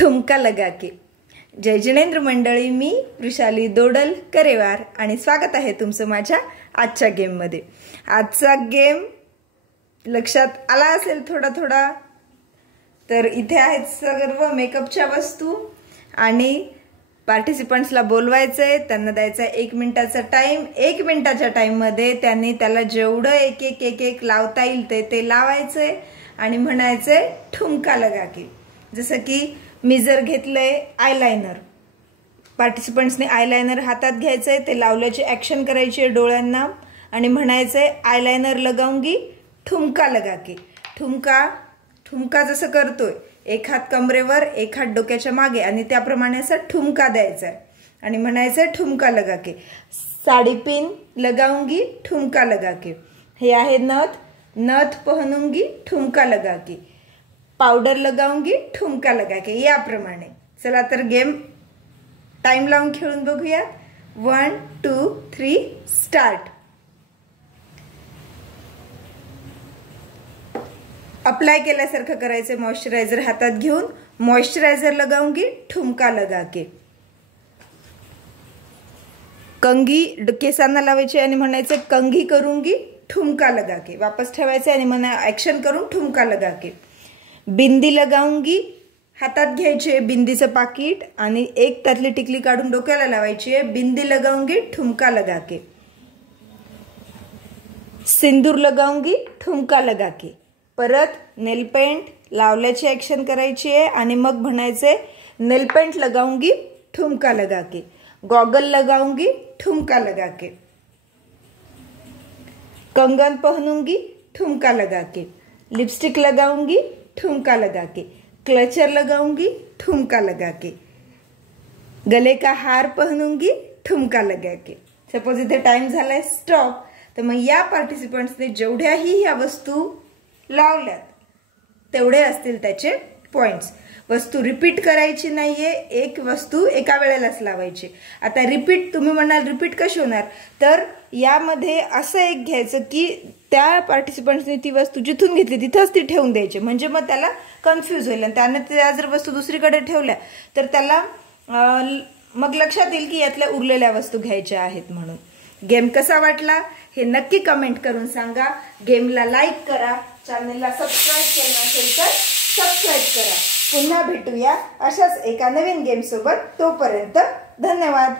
ठुमका लगा के। जय जिनेंद्र मंडळी, मी वृषाली दोडल करेवार आणि स्वागत आहे तुमचं माझ्या आजच्या गेम मध्ये। आजचा गेम लक्षात आला असेल थोडा थोडा, तर इथे आहेत सर्व मेकअपच्या वस्तू आणि पार्टिसिपंट्सला बोलवायचंय, त्यांना द्यायचा 1 मिनिटाचा टाइम। 1 मिनिटाच्या टाइम मध्ये त्यांनी त्याला जेवढं एक लावता येईल ते लावायचंय आणि म्हणायचंय ठुमका लगा के। जसं की मी जर घेतलंय आयलाइनर, पार्टिसिपंट्सने आयलाइनर हातात घ्यायचंय, ते लावल्याची ऍक्शन करायची आहे डोळ्यांना आणि म्हणायचंय आयलाइनर लगाऊंगी ठुमका लगा के। ठुमका जसं करतोय, एक हात कमरेवर एक हात डोक्याच्या मागे आणि त्याप्रमाणे असा ठुमका द्यायचा आहे आणि म्हणायचंय ठुमका लगा के। साड़ी पिन लगाऊंगी ठुमका लगा के। हे आहे नथ पहनूंगी ठुमका लगा के। पाउडर लगाऊंगी ठुमका लगा के। याप्रमाणे चला तर गेम टाइम लावून खेळून बघूया। 1 2 3 स्टार्ट। अप्लाय केल्यासारखं करायचं मॉइश्चरायझर हातात घेऊन। मॉइश्चरायझर लगाऊंगी ठुमका लगा के। कंघी केसांना लावायची आणि म्हणायचं कंघी करूंगी ठुमका लगा के। वापस ठेवायचं आणि म्हणा ऍक्शन करून ठुमका लगा के। बिंदी लगाऊंगी हातात घ्यायची आहे बिंदीचं पाकिट आणि एक त्यातली टिकली काढून डोक्याला लावायची आहे। बिंदी लगाऊंगी ठुमका लगा के। सिंदूर लगाऊंगी ठुमका लगा के। परत नेल पेंट लावल्याची ऍक्शन करायची आहे आणि मग म्हणायचे नेल पेंट लगाऊंगी ठुमका लगा के। गॉगल लगाऊंगी ठुमका लगा के। कंगन पहनूंगी ठुमका लगा के। लिपस्टिक लगाऊंगी ठुमका लगा के। क्लचर लगाऊंगी ठुमका लगा के। गले का हार पहनूंगी ठुमका लगा के। सपोज इथे टाइम झालाय स्टॉप, तर मग या पार्टिसिपंट्सने जेवढ्याही ह्या वस्तू लावल्यात तेवढे असतील त्याचे पॉइंट्स। वस्तू रिपीट करायची नाहीये, एक वस्तू एका वेळेलाच लावायची। आता रिपीट तुम्ही म्हणाल रिपीट कशी होणार, तर यामध्ये असं एक घ्यायचं की त्या पार्टिसिपंट्सने ती वस्तू जिथून घेतली तिथंच ती ठेवून द्यायची, म्हणजे मग त्याला कन्फ्यूज होईल आणि त्याने त्या जर वस्तू दुसरीकडे ठेवल्या तर त्याला मग लक्षात येईल की यातल्या उरलेल्या वस्तू घ्यायच्या आहेत म्हणून। गेम कसा वाटला हे नक्की कमेंट करून सांगा। गेमला लाईक करा, चॅनलला सबस्क्राईब केलं नसेल तर सबस्क्राईब करा। पुन्हा भेटूया अशाच एका नवीन गेम सोबत। तोपर्यंत धन्यवाद।